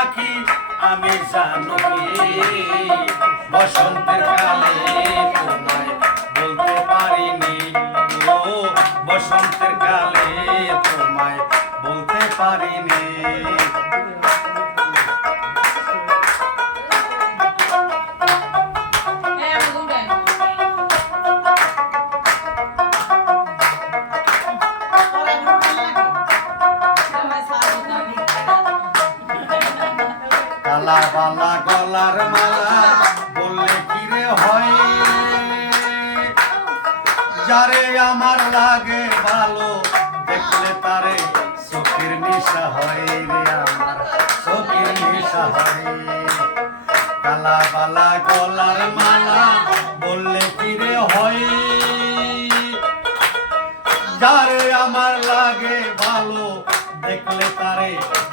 পাখি আমি জানো। বসন্তের কালে তোমায় বলতে পারিনি। ও বসন্তের কালে তোমায় বলতে পারিনি। কালা বালা গলার মালা বললে কিরে হয়? যারে আমার লাগে ভালো, দেখলে তারে চোখের নিশা হয় রে আমার চোখের নিশা হয়। কালা বালা গলার মালা বললে কিরে হয়? যারে আমার লাগে ভালো, দেখলে তারে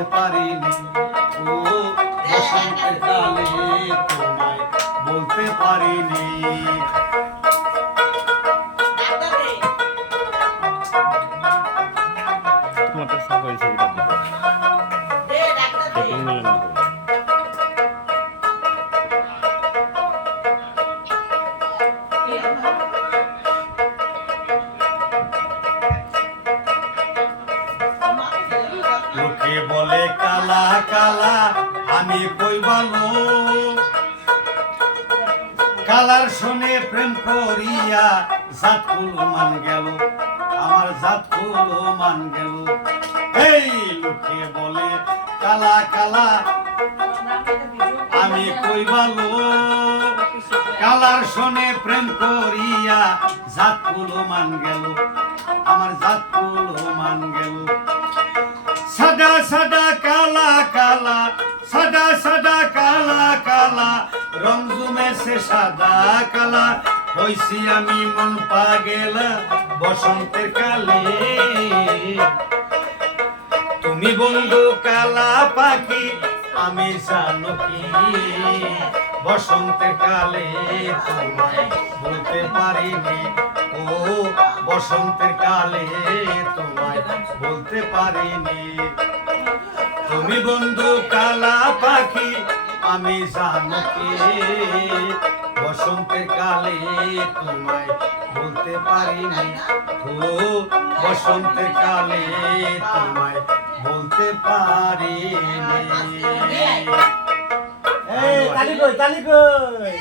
বলতে পারিনি। ও বসন্তের কালে তোমায় বলতে পারিনি। তোমার হয়েছে কালা কালা, আমি কই ভালো কালার শুনে প্রেম করিয়া জাত মান গেল, আমার জাত মান গেল। এই লোকে বলে, কালা কালা, আমি কই ভালো কালার শুনে প্রেম করিয়া জাত মান গেল, আমার জাত মান গেল। সাদা সাদা কালা, সাদা সাদা কালা কালা, রং জমেছে সাদা কালা। হইছি আমি মন পাগেল বসন্তের কালে। তুমি বন্ধু কালা পাখি, আমি জানো কি? বসন্তের কালে তোমায় বলতে পারিনি। ও, বসন্তের কালে তোমায় বলতে পারিনি। তুমি বন্ধু কালা পাখি আমি জানো কি? বসন্তের কালে তোমায় বলতে পারিনি ও বসন্তের কালে তোমায় বলতে পারিনি এই তালি কই তালি কই?